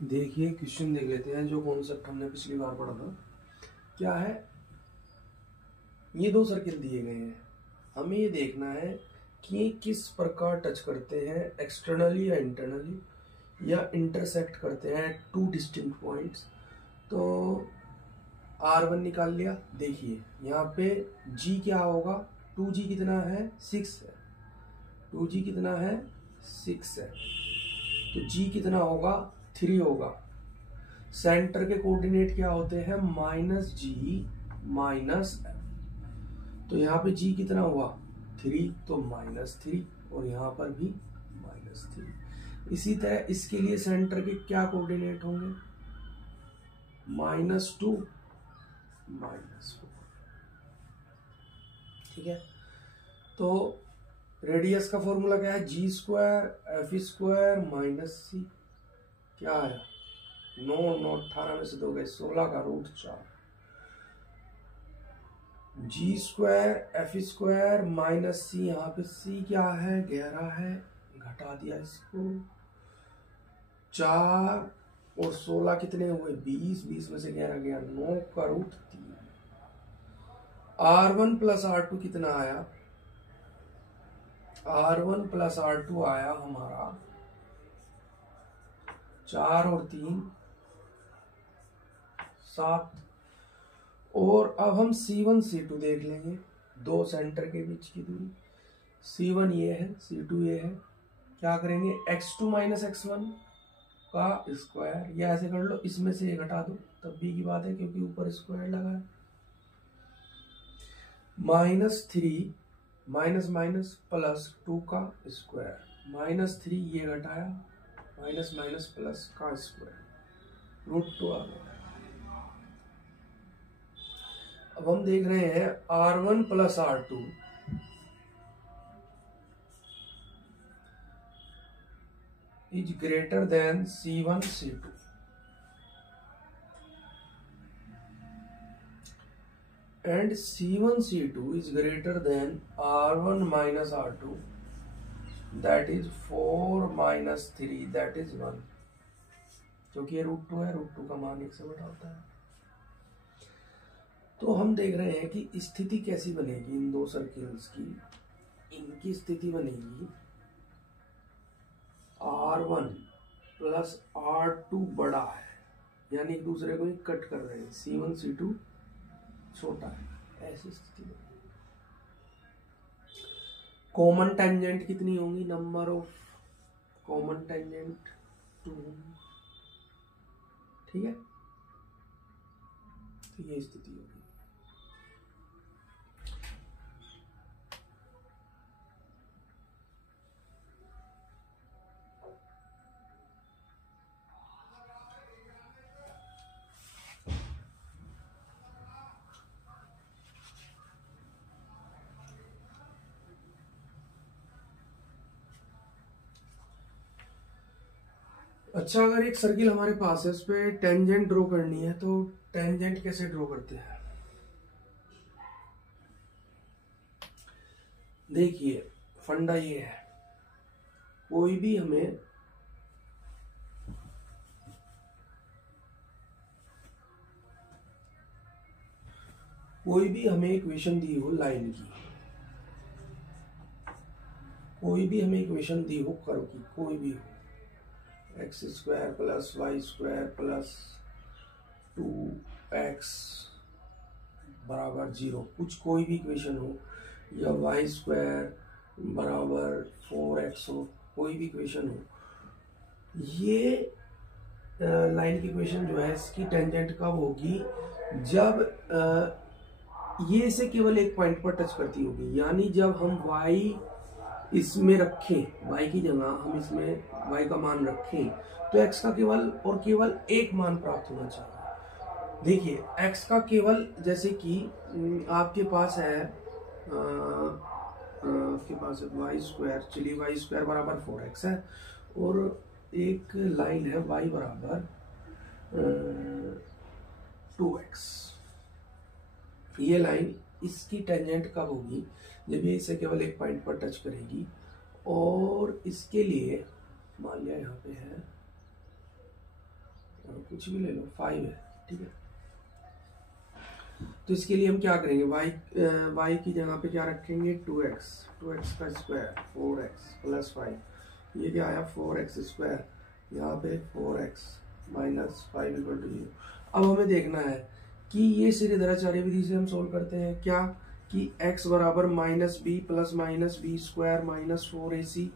देखिए क्वेश्चन देख लेते हैं जो कॉन्सेप्ट हमने पिछली बार पढ़ा था। क्या है, ये दो सर्किल दिए गए हैं, हमें ये देखना है कि किस प्रकार टच करते हैं, एक्सटर्नली या इंटरनली, या इंटरसेक्ट करते हैं टू डिस्टिंक्ट पॉइंट्स। तो R1 निकाल लिया। देखिए यहाँ पे G क्या होगा, 2G कितना है, 6 है। 2G कितना है, 6 है। तो G कितना होगा, 3 होगा। सेंटर के कोऑर्डिनेट क्या होते हैं, -G -F। तो यहाँ पे G कितना हुआ, 3, तो -3, और यहाँ पर भी -3। इसी तरह इसके लिए सेंटर के क्या कोऑर्डिनेट होंगे, -2 -4। ठीक है, तो रेडियस का फॉर्मूला क्या है, G² F² -C। क्या आया, 9 9 18 में से 2 गए, 16 का √4। G² F² -C, यहाँ पे C क्या है, 11 है, घटा दिया इसको। 4 और 16 कितने हुए, 20, 20 में से 11 गया, 9 का √3। R1 + R2 कितना आया, R1 + R2 आया हमारा 4 और 3 7। और अब हम C1 C2 देख लेंगे, दो सेंटर के बीच की दूरी। C1 ये है, C2 ये है। क्या करेंगे, x2 - x1 का स्क्वायर, या ऐसे कर लो, इसमें से ये घटा दो तब भी की बात है क्योंकि ऊपर स्क्वायर लगा है। -3 -2 का स्क्वायर, -3 ये घटाया, प्लस का स्क्वायर, √2 आ गया। अब हम देख रहे हैं R1 + R2 is greater than C1 C2, and C1 C2 is greater than R1 - R2, that is 4 - 3, that is 1। क्योंकि ये √2 है, √2 का मान 1 से बड़ा होता है। तो हम देख रहे हैं कि स्थिति कैसी बनेगी इन दो सर्किल्स की। इनकी स्थिति बनेगी R1 + R2 बड़ा है, यानी एक दूसरे को कट कर रहे हैं, C1 C2 छोटा है, ऐसी स्थिति बनेगी। कॉमन टेंजेंट कितनी होंगी, नंबर ऑफ कॉमन टेंजेंट 2। ठीक है, तो ये स्थिति होगी। अच्छा, अगर एक सर्किल हमारे पास है, उस पर टेंजेंट ड्रॉ करनी है, तो टेंजेंट कैसे ड्रॉ करते हैं। देखिए फंडा ये है, कोई भी हमें इक्वेशन दी हो लाइन की, कोई भी हमें इक्वेशन दी हो कर्व की, कोई भी हो, x² + y² + 2x = 0, कुछ कोई भी इक्वेशन हो, या y² = 4x हो, कोई भी इक्वेशन हो, ये लाइन की इक्वेशन जो है इसकी टेंजेंट कब होगी, जब ये इसे केवल एक पॉइंट पर टच करती होगी, यानी जब हम y इसमें रखें, y की जगह हम इसमें y का मान रखें, तो x का केवल और केवल एक मान प्राप्त होना चाहिए। देखिए x का केवल, जैसे कि आपके पास है y², चलिए y² = 4x है, और एक लाइन है y = 2x। ये लाइन, इसकी टेंजेंट कब होगी, जब ये इसे केवल एक पॉइंट पर टच करेगी, और इसके लिए मान लिया यहाँ पे है कुछ भी ले लो, 5 है, ठीक है। तो इसके लिए हम क्या करेंगे, y की जगह पे क्या रखेंगे, 2x का स्क्वायर 4x प्लस 5, ये क्या आया 4x स्क्वायर, यहाँ पे 4x माइनस 5 इक्वल टू 0। अब हमें देखना है कि ये सीधेधराचार्य विधि से हम सोल्व करते हैं क्या, कि x बराबर minus b plus minus b square minus 4ac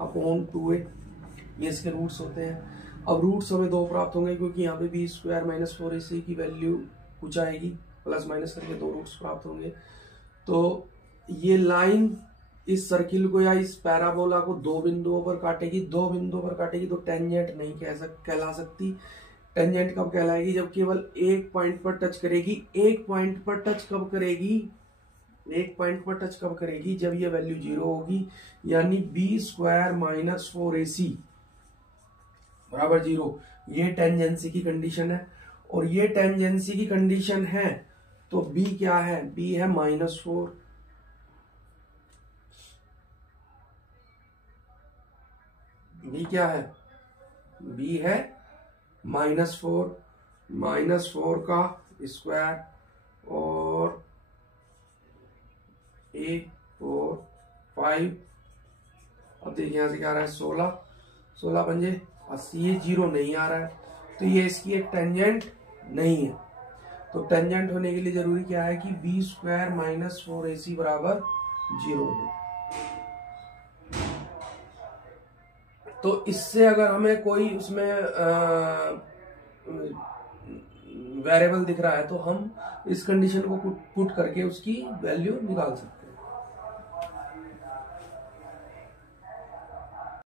upon 2a, ये इसके रूट्स होते हैं। अब रूट्स हमें 2 प्राप्त होंगे क्योंकि यहाँ पे बी स्क्वायर माइनस 4ac की वैल्यू कुछ आएगी, प्लस माइनस करके 2 रूट्स प्राप्त होंगे। तो ये लाइन इस सर्किल को या इस पैराबोला को 2 बिंदुओं पर काटेगी, 2 बिंदुओं पर काटेगी तो टेंजेंट नहीं कहला सकती। टेंजेंट कब कहलाएगी, जब केवल एक पॉइंट पर टच करेगी। एक पॉइंट पर टच कब करेगी, एक पॉइंट पर टच कब करेगी, जब ये वैल्यू 0 होगी, यानी बी स्क्वायर माइनस 4ac बराबर 0। ये टेंजेंसी की कंडीशन है, और ये टेंजेंसी की कंडीशन है तो b क्या है, b है -4, b क्या है, b है -4, -4 का स्क्वायर और 8 4 5, अब देखिए यहां से क्या आ रहा है 16 पंजे 80, ये 0 नहीं आ रहा है, तो ये इसकी एक टेंजेंट नहीं है। तो टेंजेंट होने के लिए जरूरी क्या है कि बी स्क्वायर माइनस 4ac बराबर 0 हो। तो इससे अगर हमें कोई उसमें वेरिएबल दिख रहा है तो हम इस कंडीशन को पुट करके उसकी वैल्यू निकाल सकते हैं।